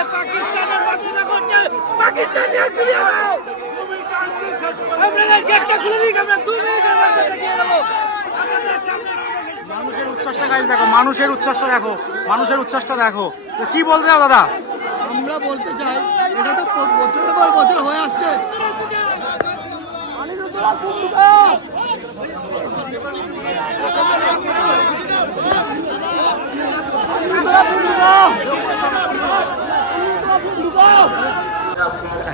আছে পাকিস্তানের বাসিন্দা করছে। পাকিস্তান নিয়ে দাও আপনাদের গেটটা খুলে দিক আমরা দুই মিনিটের মধ্যে দেখিয়ে দেবো। আপনাদের সামনে মানুষের উচ্ছ্বাসটা গাইজ দেখো মানুষের উচ্ছ্বাসটা দেখো মানুষের উচ্ছ্বাসটা দেখো। তো কি বলতে চাও দাদা? আমরা বলতে চাই এটা তো বছরের পর বছর হয়ে আসছে। আপনি ঢুকাও।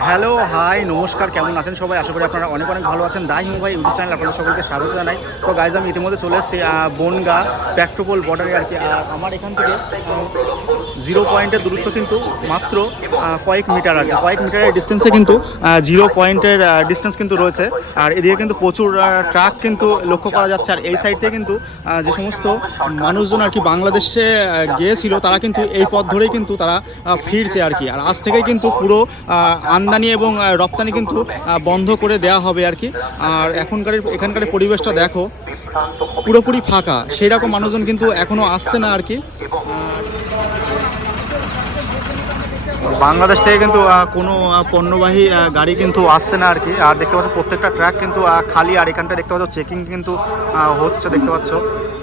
হ্যালো, হাই, নমস্কার, কেমন আছেন সবাই? আশা করি আপনারা অনেক অনেক ভালো আছেন। দাই ভাই, ইউটিউব চ্যানেল আপনাদের সকলকে স্বাগত জানাই। তো গাইজ আমি ইতিমধ্যে চলে এসেছি বনগা পেট্রোপোল বর্ডারে আর কি। আর আমার এখান থেকে জিরো পয়েন্টের দূরত্ব কিন্তু মাত্র কয়েক মিটার আর কি। কয়েক মিটারের ডিস্টেন্সে কিন্তু জিরো পয়েন্টের ডিস্টেন্স কিন্তু রয়েছে। আর এদিকে কিন্তু প্রচুর ট্রাক কিন্তু লক্ষ্য করা যাচ্ছে। আর এই সাইড থেকে কিন্তু যে সমস্ত মানুষজন আর কি বাংলাদেশে গিয়েছিল, তারা কিন্তু এই পথ ধরেই কিন্তু তারা ফিরছে আর কি। আর আজ থেকেই কিন্তু পুরো আমদানি এবং রপ্তানি কিন্তু বন্ধ করে দেওয়া হবে আর কি। আর এখনকার, এখানকার পরিবেশটা দেখো, পুরোপুরি ফাঁকা। সেই রকম মানুষজন কিন্তু এখনও আসছে না আর কি। বাংলাদেশ থেকে কিন্তু কোনো পণ্যবাহী গাড়ি কিন্তু আসছে না আর কি। আর দেখতে পাচ্ছ প্রত্যেকটা ট্র্যাক কিন্তু খালি। আর এখানটা দেখতে পাচ্ছ চেকিং কিন্তু হচ্ছে দেখতে পাচ্ছ।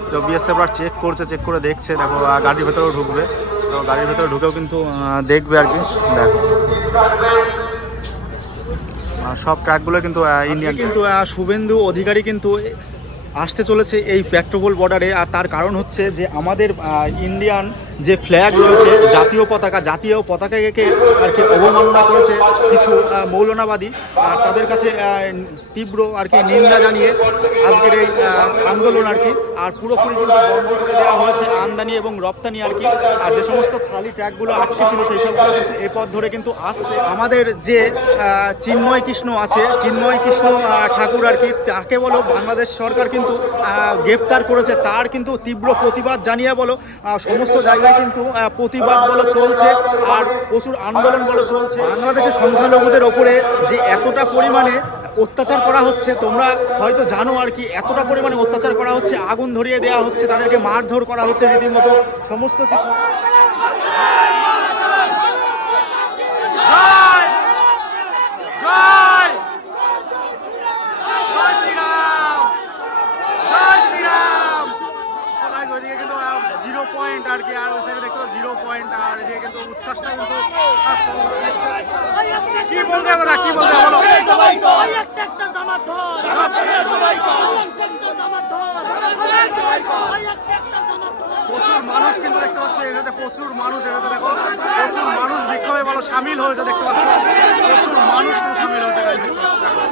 তো বিএসএফরা চেক করছে চেক করে দেখছে। দেখো গাড়ির ভেতরেও ঢুকবে। তো গাড়ির ভেতরে ঢুকেও কিন্তু দেখবে আর কি। দেখো। সব ট্র্যাকগুলো কিন্তু ইন্ডিয়ান কিন্তু শুভেন্দু অধিকারী কিন্তু আসতে চলেছে এই পেট্রোপোল বর্ডারে আর তার কারণ হচ্ছে যে আমাদের ইন্ডিয়ান যে ফ্ল্যাগ রয়েছে, জাতীয় পতাকা, জাতীয় পতাকাকে আর কি অবমাননা করেছে কিছু মৌলনাবাদী। আর তাদের কাছে তীব্র আর কি নিন্দা জানিয়ে আজকের এই আন্দোলন আর কি, আর পুরোপুরি কিন্তু বন্ধ করে দেওয়া হয়েছে আমদানি এবং রপ্তানি আর কি। আর যে সমস্ত খালি ট্র্যাকগুলো আটকে ছিল, সেই সবগুলো কিন্তু এই পথ ধরে কিন্তু আসছে। আমাদের যে চিন্ময় কৃষ্ণ আছে, চিন্ময় কৃষ্ণ ঠাকুর আর কি, তাকে বলো, বাংলাদেশ সরকার কিন্তু গ্রেপ্তার করেছে, তার কিন্তু তীব্র প্রতিবাদ জানিয়ে বলো। সমস্ত জায়গায় কিন্তু আহ, প্রতিবাদ বলো চলছে আর প্রচুর আন্দোলন বলো চলছে। বাংলাদেশের সংখ্যালঘুদের ওপরে যে এতটা পরিমাণে অত্যাচার করা হচ্ছে তোমরা হয়তো জানো আর কি এতটা পরিমাণে অত্যাচার করা হচ্ছে আগুন ধরিয়ে দেওয়া হচ্ছে তাদেরকে মারধর করা হচ্ছে রীতিমতো সমস্ত কিছু জয় জয় জয় শ্রীরাম জয় শ্রীরাম কোথায় ওইদিকে কিন্তু জিরো পয়েন্ট আর কি আর ওই সাইডে দেখতে জিরো পয়েন্ট আর এদিকে কিন্তু উচ্ছ্বাসটা কিন্তু। কি বলতে কি বলতে বলো প্রচুর মানুষ কিন্তু দেখতে পাচ্ছ এটাতে প্রচুর মানুষ এটাতে দেখো, প্রচুর মানুষ বিক্ষোভে বলো, সামিল হয়েছে দেখতে পাচ্ছ প্রচুর মানুষ কিন্তু সামিল হয়েছে দেখো।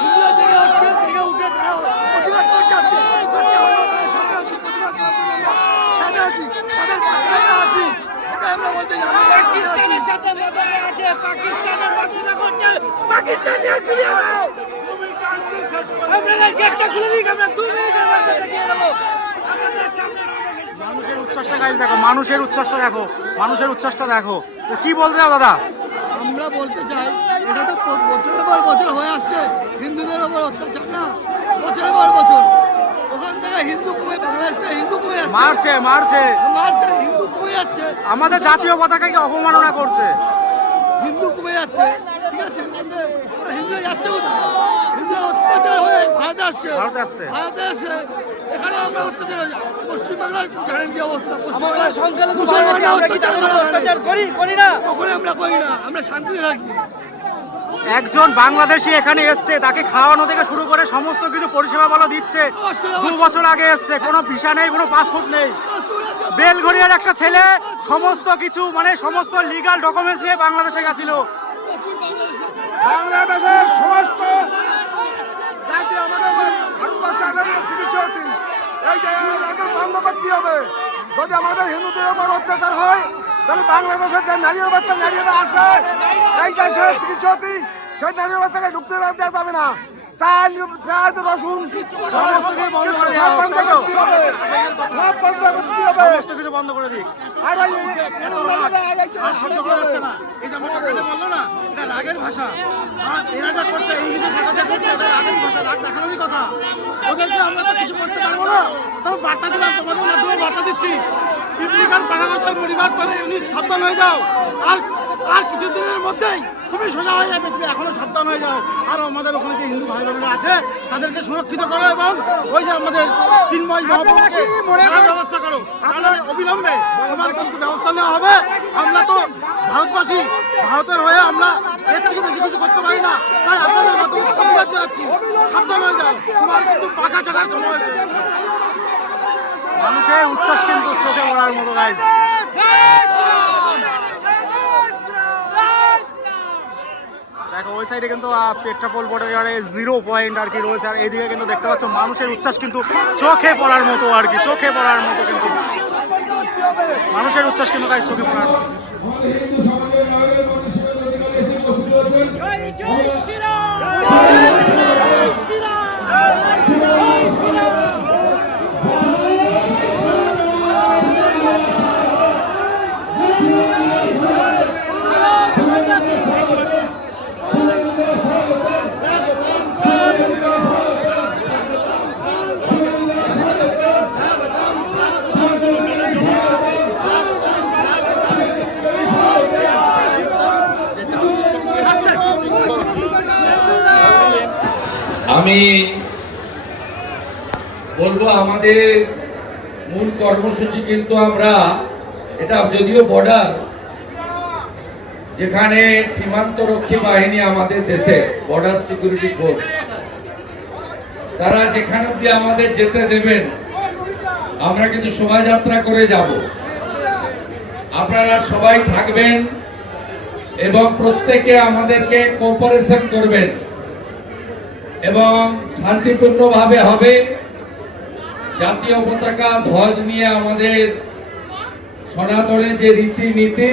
হিন্দুরা জেগে উঠছে জেগে উঠে তারা প্রতিবাদ করছে আজকে আজকে আমরা তাদের সাথে আছি প্রতিবাদ করার জন্য আমরা সাথে আছি তাদের পাশে আমরা আছি। এটা আমরা বলতে জানি। পাকিস্তানের সাথে মদরে আছে পাকিস্তানের বাসিন্দা করছে পাকিস্তান দাও আপনাদের গেটটা খুলে দিক আমরা দুই মিনিটের মধ্যে দেখিয়ে দেবো। আপনাদের সামনে মানুষের উচ্ছ্বাসটা গাইজ দেখো মানুষের উচ্ছ্বাসটা দেখো মানুষের উচ্ছ্বাসটা দেখো। তো কি বলতে চাও দাদা? আমরা বলতে চাই এটা তো বছরের পর বছর হয়ে আসছে হিন্দুদের ওপর অত্যাচার না বছরের পর বছর। হিন্দু কমে হিন্দু কমে যাচ্ছে মারছে মারছে। মারছে হিন্দু কমে যাচ্ছে আমাদের জাতীয় পতাকাকে অবমাননা করছে। হিন্দু কমে যাচ্ছে ঠিক আছে হিন্দু যাচ্ছে কোথায় হিন্দু অত্যাচার হয়ে ভারতে আসছে। ভারতে আসছে। ভারতে আসছে। এখানে আমরা অত্যাচার পশ্চিমবাংলার জানেন কি অবস্থা? সংখ্যালঘু অত্যাচার করি করি না। কখনো আমরা করি না। আমরা শান্তিতে থাকি। একজন বাংলাদেশি এখানে এসছে, তাকে খাওয়ানো থেকে শুরু করে সমস্ত কিছু পরিষেবা বলো দিচ্ছে। দু বছর আগে এসছে, কোনো ভিসা নেই, কোনো পাসপোর্ট নেই। বেলঘরিয়ার একটা ছেলে সমস্ত কিছু মানে সমস্ত লিগাল ডকুমেন্টস নিয়ে বাংলাদেশে গেছিল। যদি আমাদের হিন্দুদের উপর অত্যাচার হয় তাহলে বাংলাদেশের যে নারীর বাচ্চা নারীরা আসে এই দেশে চিকিৎসা সেই নারীর বাচ্চাকে ঢুকতে দেওয়া যাবে না। চাল পেঁয়াজ রসুন সমস্ত কিছু বন্ধ করে দেওয়া সব হোক, বন্ধ তাই তো? করতে হবে। সব বন্ধ করতে হবে। সমস্ত কিছু বন্ধ করে দিক। আর সহ্য করা যাচ্ছে না। এই যে বলল না এটা রাগের ভাষা। আর এরা যা করছে ইংলিশে সরকার যা করছে এটা রাগের ভাষা রাগ দেখানোরই কথা। ওদেরকে আমরা তো কিছু করতে পারব না। তবে বার্তা দিলাম তোমাদের মাধ্যমে বার্তা দিচ্ছি। টাকার টাকা পরিবার করে উনি সাবধান হয়ে যাও। আর আর কিছুদিনের মধ্যেই তুমি সোজা হয়ে যাবে তুমি এখনও সাবধান হয়ে যাও। আর আমাদের ওখানে যে হিন্দু ভাই বোনেরা আছে তাদেরকে সুরক্ষিত করো এবং ওই যে আমাদের চিন্ময় মহাপ্রভুকে ব্যবস্থা করো। তাহলে অবিলম্বে তোমার কিন্তু ব্যবস্থা নেওয়া হবে। আমরা তো ভারতবাসী ভারতের হয়ে আমরা এর থেকে বেশি কিছু করতে পারি না। তাই আপনাদের জানাচ্ছি সাবধান হয়ে যাও। তোমার কিন্তু পাখা চাটার সময় মানুষের উচ্ছ্বাস কিন্তু চোখে পড়ার মতো গাইজ দেখো, ওই সাইডে কিন্তু পেট্রাপোল বর্ডারে জিরো পয়েন্ট আর কি রয়েছে। আর এইদিকে কিন্তু দেখতে পাচ্ছ, মানুষের উচ্ছ্বাস কিন্তু চোখে পড়ার মতো আর কি, চোখে পড়ার মতো কিন্তু। মানুষের উচ্ছ্বাস কিন্তু গাইজ চোখে পড়ার মতো। আমি বলব আমাদের মূল কর্মসূচি কিন্তু আমরা, এটা যদিও বর্ডার যেখানে সীমান্তরক্ষী বাহিনী আমাদের দেশে বর্ডার সিকিউরিটি ফোর্স তারা যেখানে অব্দি আমাদের যেতে দেবেন, আমরা কিন্তু শোভাযাত্রা করে যাব। আপনারা সবাই থাকবেন এবং প্রত্যেকে আমাদেরকে কোঅপারেশন করবেন। এবং শান্তিপূর্ণভাবে হবে। জাতীয় পতাকা ধ্বজ নিয়ে আমাদের সনাতনের যে রীতিনীতি,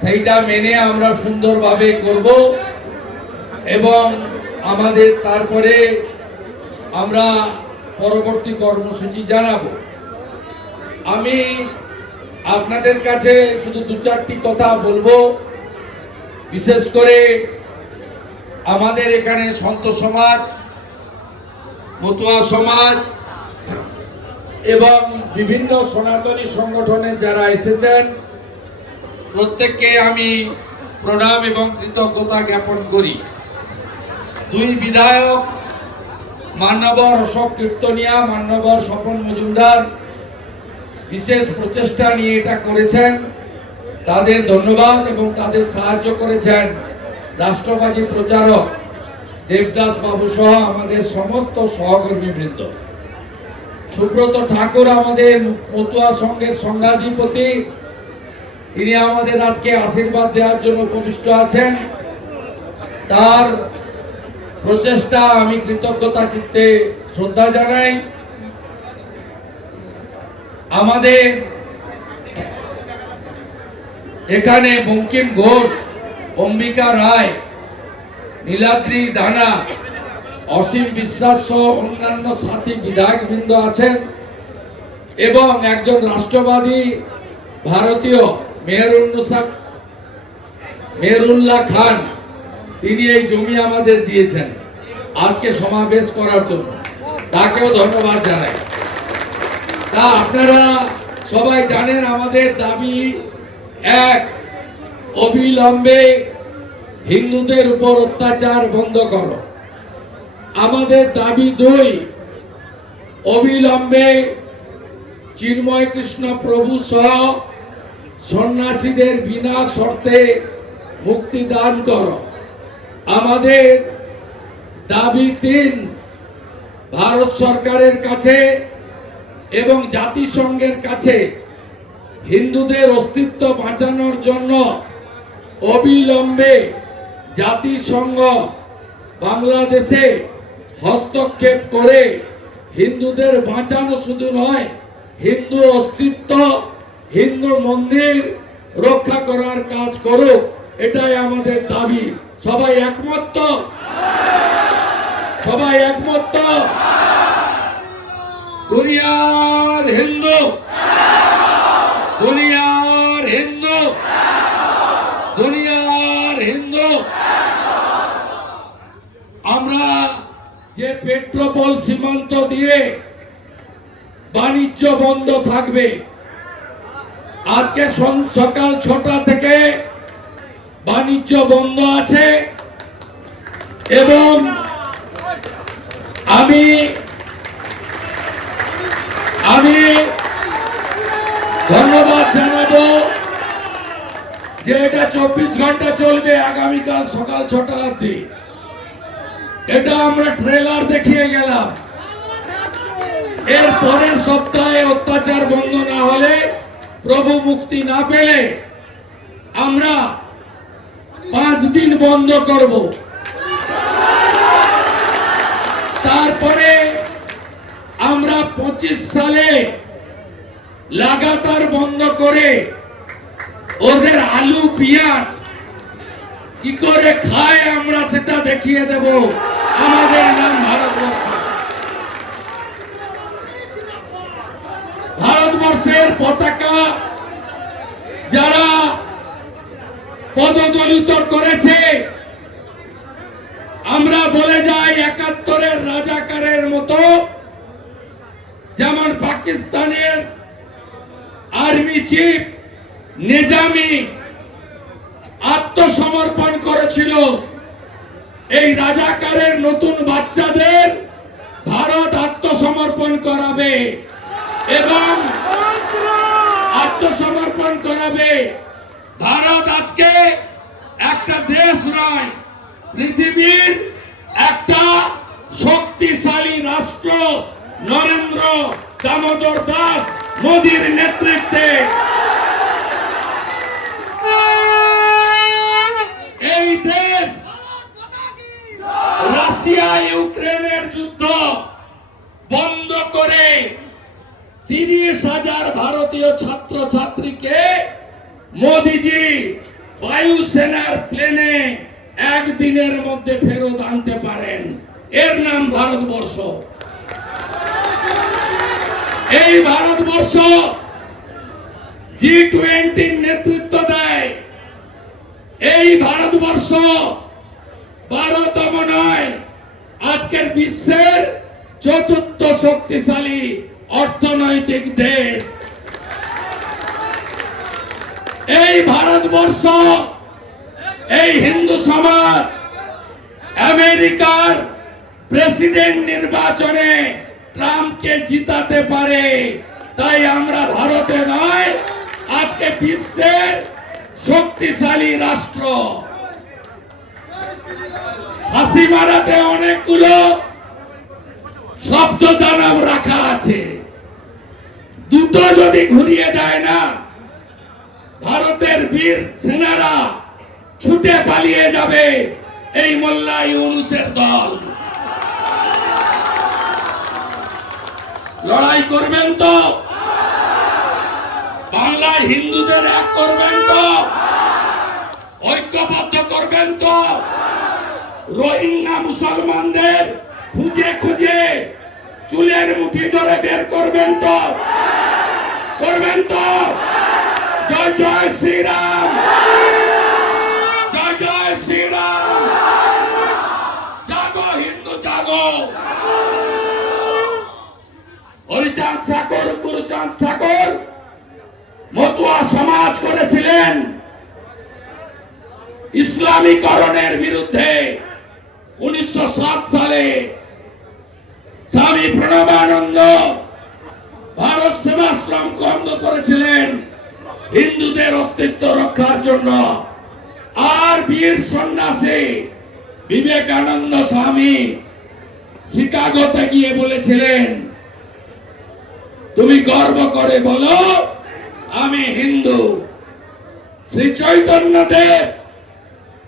সেইটা মেনে আমরা সুন্দরভাবে করব এবং আমাদের তারপরে আমরা পরবর্তী কর্মসূচি জানাব। আমি আপনাদের কাছে শুধু দু চারটি কথা বলব। বিশেষ করে আমাদের এখানে সন্ত সমাজ, মতুয়া সমাজ এবং বিভিন্ন সনাতনী সংগঠনে যারা এসেছেন, প্রত্যেককে আমি প্রণাম এবং কৃতজ্ঞতা জ্ঞাপন করি। দুই বিধায়ক, মান্যবর অশোক কীর্তনিয়া, মান্যবর স্বপন মজুমদার, বিশেষ প্রচেষ্টা নিয়ে এটা করেছেন। তাদের ধন্যবাদ এবং তাদের সাহায্য করেছেন। রাষ্ট্রবাদী প্রচারক দেবদাস বাবু সহ আমাদের সমস্ত সহকর্মীবৃন্দ সুব্রত ঠাকুর আমাদের মতুয়া সংঘের সংঘাধিপতি। তিনি আমাদের আজকে আশীর্বাদ দেওয়ার জন্য উপবিষ্ট আছেন। তার প্রচেষ্টা আমি কৃতজ্ঞতা চিত্তে শ্রদ্ধা জানাই। আমাদের এখানে বঙ্কিম ঘোষ অম্বিকা রায়, নীলাদ্রি দানা, অসীম বিশ্বাস সহ অন্যান্য সাথী বিধায়ক বৃন্দ আছেন এবং একজন রাষ্ট্রবাদী ভারতীয়, মেহরুন্নসা, মেহরুল্লাহ খান, তিনি এই জমি আমাদের দিয়েছেন আজকে সমাবেশ করার জন্য। তাকেও ধন্যবাদ জানাই। তা আপনারা সবাই জানেন আমাদের দাবি এক অবিলম্বে হিন্দুদের উপর অত্যাচার বন্ধ করো। আমাদের দাবি দুই, অবিলম্বে চিন্ময় কৃষ্ণ প্রভু সহ সন্ন্যাসীদের বিনা শর্তে মুক্তি দান করো। আমাদের দাবি তিন, ভারত সরকারের কাছে এবং জাতিসংঘের কাছে হিন্দুদের অস্তিত্ব বাঁচানোর জন্য অবিলম্বে জাতিসংঘ বাংলাদেশে হস্তক্ষেপ করে হিন্দুদের বাঁচানো শুধু নয়, হিন্দু অস্তিত্ব, হিন্দু মন্দির রক্ষা করার কাজ করুক, এটাই আমাদের দাবি সবাই একমত সবাই একমত? দুনিয়ার হিন্দু দুনিয়ার হিন্দু দুনিয়ার হিন্দু আমরা যে পেট্রোপল সীমান্ত দিয়ে বাণিজ্য বন্ধ থাকবে। আজকে সকাল ছটা থেকে বাণিজ্য বন্ধ আছে এবং আমি আমি ধন্যবাদ জানাব যে এটা চব্বিশ ঘণ্টা চলবে আগামীকাল সকাল ছটা অব্দি এটা আমরা ট্রেলার দেখিয়ে গেলাম। এর পরের সপ্তাহে অত্যাচার বন্ধ না হলে, প্রভু মুক্তি না পেলে, আমরা পাঁচ দিন বন্ধ করব। তারপরে আমরা পঁচিশ সালে লাগাতার বন্ধ করে ওদের আলু, পেঁয়াজ কি করে খায় আমরা সেটা দেখিয়ে দেব। আমাদের নাম ভারতবর্ষ। ভারতবর্ষের পতাকা যারা পদদলিত করেছে, আমরা বলে যাই একাত্তরের রাজাকারের মতো, যেমন পাকিস্তানের আর্মি চিফ নিজামি আত্মসমর্পণ করেছিল। এই রাজাকারের নতুন বাচ্চাদের ভারত আত্মসমর্পণ করাবে এবং আত্মসমর্পণ করাবে। ভারত আজকে একটা দেশ নয়, পৃথিবীর একটা শক্তিশালী রাষ্ট্র, নরেন্দ্র দামোদর দাস মোদীর নেতৃত্বে। এই দেশ রাশিয়া ইউক্রেনের যুদ্ধ বন্ধ করে তিরিশ হাজার ভারতীয় ছাত্র ছাত্রীকে মোদিজি বায়ুসেনার প্লেনে একদিনের মধ্যে ফেরত আনতে পারেন। এর নাম ভারতবর্ষ। এই ভারতবর্ষ জি টোয়েন্টির নেতৃত্ব দেয়। এই ভারতবর্ষ বারোতম নয়, আজকের বিশ্বের চতুর্থ শক্তিশালী অর্থনৈতিক দেশ। এই ভারতবর্ষ, এই হিন্দু সমাজ, আমেরিকার প্রেসিডেন্ট নির্বাচনে ট্রাম্পকে জিতাতে পারে, তাই আমরা ভারতে নয়, আজকে বিশ্বের শক্তিশালী রাষ্ট্র। হাসি মারাতে অনেকগুলো শব্দ দানব রাখা আছে। দুটো যদি ঘুরিয়ে দেয় না, ভারতের বীর সেনারা ছুটে পালিয়ে যাবে এই মোল্লা ইউনুসের দল। লড়াই করবেন তো? বাংলায় হিন্দুদের এক করবেন তো? ঐক্যবদ্ধ করবেন তো? রোহিঙ্গা মুসলমানদের খুঁজে খুঁজে চুলের মুঠি ধরে বের করবেন তো। করবেন তো। জয় জয় শ্রীরাম। জয় জয় শ্রীরাম। জাগো হিন্দু, জাগো। হরিচাঁদ ঠাকুর, গুরুচাঁদ ঠাকুর মতুয়া সমাজ করেছিলেন। ইসলামীকরণের বিরুদ্ধে উনিশশো সালে স্বামী প্রণবানন্দ ভারত সেবাশ্রম বন্ধ করেছিলেন হিন্দুদের অস্তিত্ব রক্ষার জন্য। আর বীর সন্ন্যাসী বিবেকানন্দ স্বামী শিকাগোতে গিয়ে বলেছিলেন, তুমি গর্ব করে বলো, আমি হিন্দু। শ্রী চৈতন্য দেব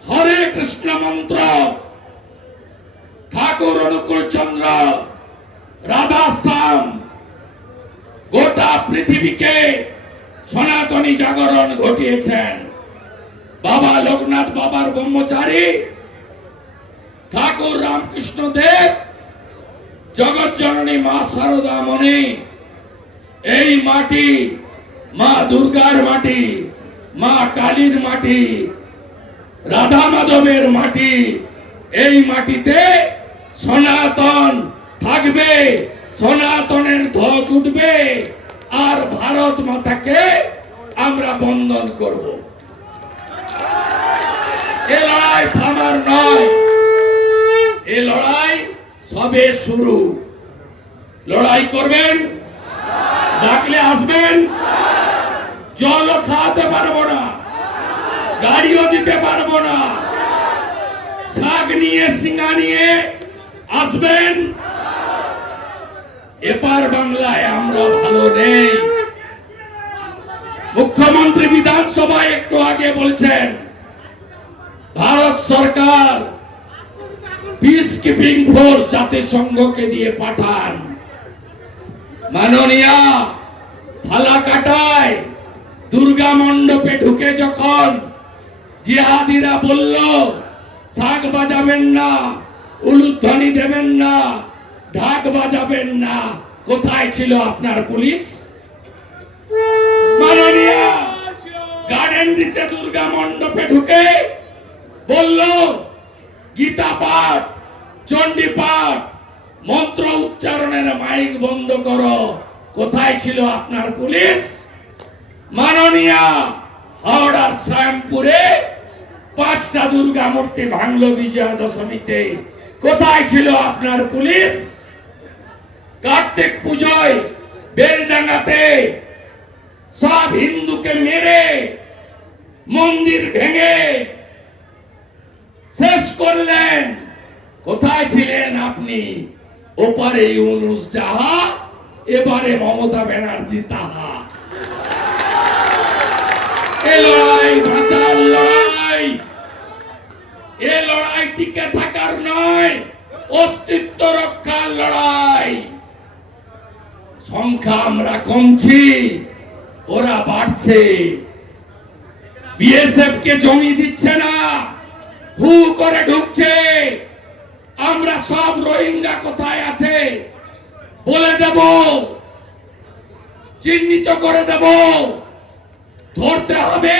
হরে কৃষ্ণ মন্ত্র ঠাকুর অনুকূল চন্দ্র, রাধা গোটা পৃথিবীকে সনাতনী জাগরণ ঘটিয়েছেন। বাবা লোকনাথ বাবার ব্রহ্মচারী, ঠাকুর রামকৃষ্ণ দেব, জগৎ জননী মা সারদা মণি, এই মাটি, মা দুর্গার মাটি, মা কালীর মাটি, রাধা মাধবের মাটি, এই মাটিতে সনাতন থাকবে, সনাতনের ধ্বজ উঠবে, আর ভারত মাতাকে আমরা বন্ধন করব। এ থামার নয়, এ লড়াই সবে শুরু। লড়াই করবেন, ডাকলে আসবেন জলও খাওয়াতে পারব না, গাড়িও দিতে পারব না, শাক নিয়ে সিঙ্গা নিয়ে আসবেন? এপার বাংলায় আমরা ভালো নেই। মুখ্যমন্ত্রী বিধানসভায় একটু আগে বলছেন, ভারত সরকার পিস কিপিং ফোর্স জাতিসংঘকে দিয়ে পাঠান। মাননীয়া ফালাকাটায় দুর্গা মণ্ডপে ঢুকে যখন জিহাদিরা বলল শাক বাজাবেন না। উলুধ্বনি দেবেন না, ঢাক বাজাবেন না। কোথায় ছিল আপনার পুলিশ? গার্ডেন নিচে দুর্গা মণ্ডপে ঢুকে, বলল, গীতা পাঠ, চণ্ডী পাঠ, মন্ত্র উচ্চারণের মাইক বন্ধ করো। কোথায় ছিল আপনার পুলিশ? মাননীয়া হাওড়ার শ্যামপুরে পাঁচটা দুর্গা মূর্তি ভাঙলো বিজয়া দশমীতে। কোথায় ছিল আপনার পুলিশ? কার্তিক পুজোয় বেলডাঙ্গাতে সব হিন্দুকে মেরে মন্দির ভেঙে শেষ করলেন। কোথায় ছিলেন আপনি? ওপারে ইউনুস যাহা, এবারে মমতা ব্যানার্জি তাহা। এ লড়াই, বাঁচার লড়াই। এ লড়াই টিকে থাকার নয়, অস্তিত্ব রক্ষার লড়াই। সংখ্যা আমরা কমছি, ওরা বাড়ছে। বিএসএফ কে জমি দিচ্ছে না, হু করে ঢুকছে। আমরা সব রোহিঙ্গা কোথায় আছে? বলে দেব, চিহ্নিত করে দেব। ধরতে হবে,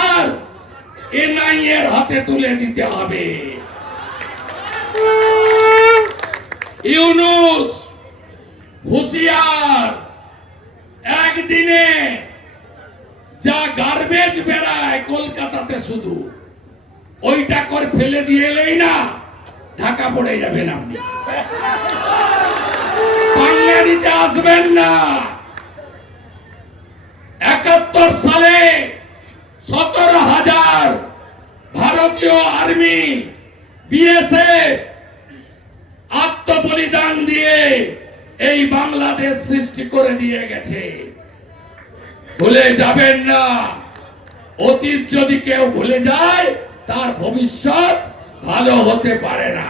আর এনআই এর হাতে তুলে দিতে হবে। ইউনুস, হুঁশিয়ার, একদিনে যা গার্বেজ বেড়ায় কলকাতাতে শুধু, ওইটা করে ফেলে দিয়ে এলেই না, ঢাকা পড়ে যাবেন আপনি। আসবেন না। একাত্তর সালে সতেরো হাজার ভারতীয় আর্মি বিএসএফ আত্মবলিদান দিয়ে এই বাংলাদেশ সৃষ্টি করে দিয়ে গেছে। ভুলে যাবেন না। অতীত যদি কেউ ভুলে যায়, তার ভবিষ্যৎ ভালো হতে পারে না।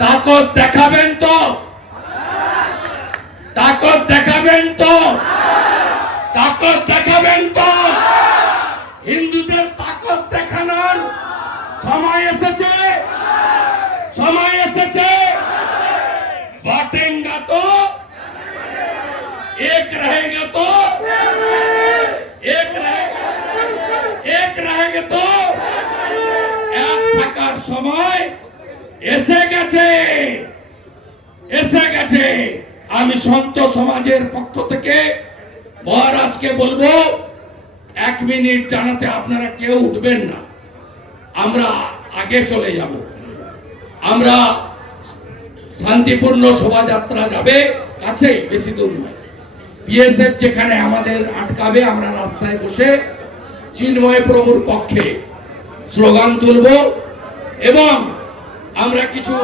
তাকত দেখাবেন তো? তাকত দেখাবেন তো? তাকত দেখাবেন তো? হিন্দুদের তাকত দেখানোর সময় এসেছে সময় এসেছে बांटेगा तो एक रहेगा तो एक रहेगा एक रहेगा तो এক থাকার সময় এসে গেছে এসে গেছে আমি সন্ত সমাজের পক্ষ থেকে মহারাজকে বলবো এক মিনিট জানাতে আপনারা কেউ উঠবেন না। আমরা আগে চলে যাব। আমরা শান্তিপূর্ণ শোভাযাত্রা যাবে, কাছেই, বেশি দূর নয়। বিএসএফ যেখানে আমাদের আটকাবে, আমরা রাস্তায় বসে চিন্ময় প্রভুর পক্ষে স্লোগান তুলব এবং আমরা কিছু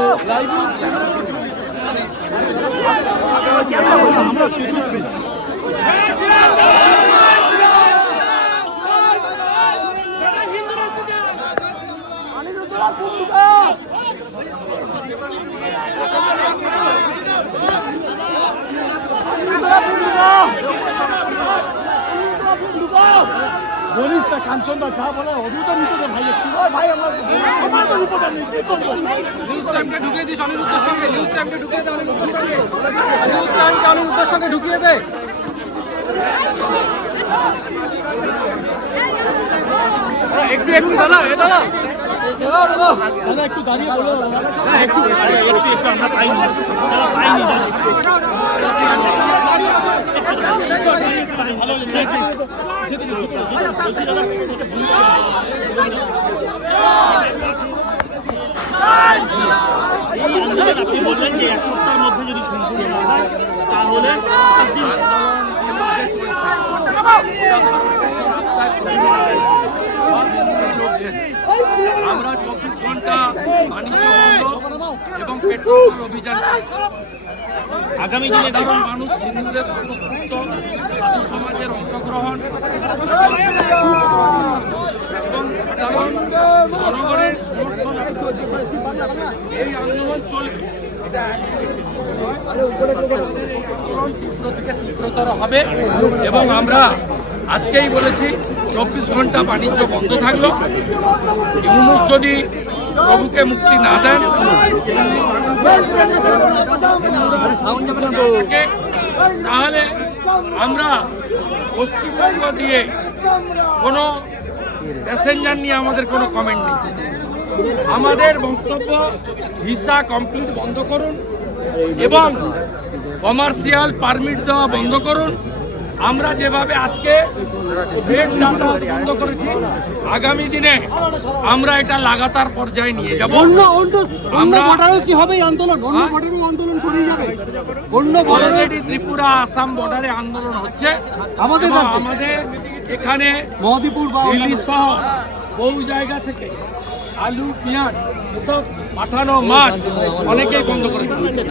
নিউজ টাইমকে ঢুকিয়ে দিস অনিরুদ্ধের সঙ্গে। নিউজ টাইমকে ঢুকিয়ে দে অনিরুদ্ধের সঙ্গে। নিউজ টাইমকে অনিরুদ্ধের সঙ্গে ঢুকিয়ে দে। একটু একটু দাদা এ দাদা দাদা একটু দাঁড়িয়ে বলো একটু একটু আমরা পাইনি পাইনি আপনি বললেন যে এক সপ্তাহের মধ্যে যদি সম্পূর্ণ না হয় তাহলে আপনি আমরা চব্বিশ ঘণ্টা এবং পেট্রোল অভিযান আগামী দিনে সাধারণ মানুষ হিন্দুদের স্বতঃস্ফূর্ত সাধু সমাজের অংশগ্রহণ এবং জনগণের সমর্থন, এই আন্দোলন চলবে। তীব্র থেকে তীব্রতর হবে এবং আমরা আজকেই বলেছি, চব্বিশ ঘণ্টা বাণিজ্য বন্ধ থাকল। ইউনুস যদি প্রভুকে মুক্তি না দেন তাহলে আমরা পশ্চিমবঙ্গ দিয়ে কোনো প্যাসেঞ্জার নিয়ে আমাদের কোনো কমেন্ট নেই। আমাদের বক্তব্য ভিসা কমপ্লিট বন্ধ করুন এবং কমার্শিয়াল পারমিট দেওয়া বন্ধ করুন। আমরা যেভাবে আজকে ট্রেন যাতায়াত বন্ধ করেছি আগামী দিনে আমরা এটা লাগাতার পর্যায়ে নিয়ে যাব। অন্য অন্য বর্ডারেও কি হবে এই আন্দোলন? অন্য হ্যাঁ? বর্ডারেও আন্দোলন ছড়িয়ে যাবে। অন্য বর্ডারে ত্রিপুরা আসাম বর্ডারে আন্দোলন হচ্ছে। আমাদের আমাদের এখানে মহদীপুর বা দিল্লি সহ বহু জায়গা থেকে আলু পেঁয়াজ এসব পাঠানো মাছ অনেকেই বন্ধ করে দিচ্ছে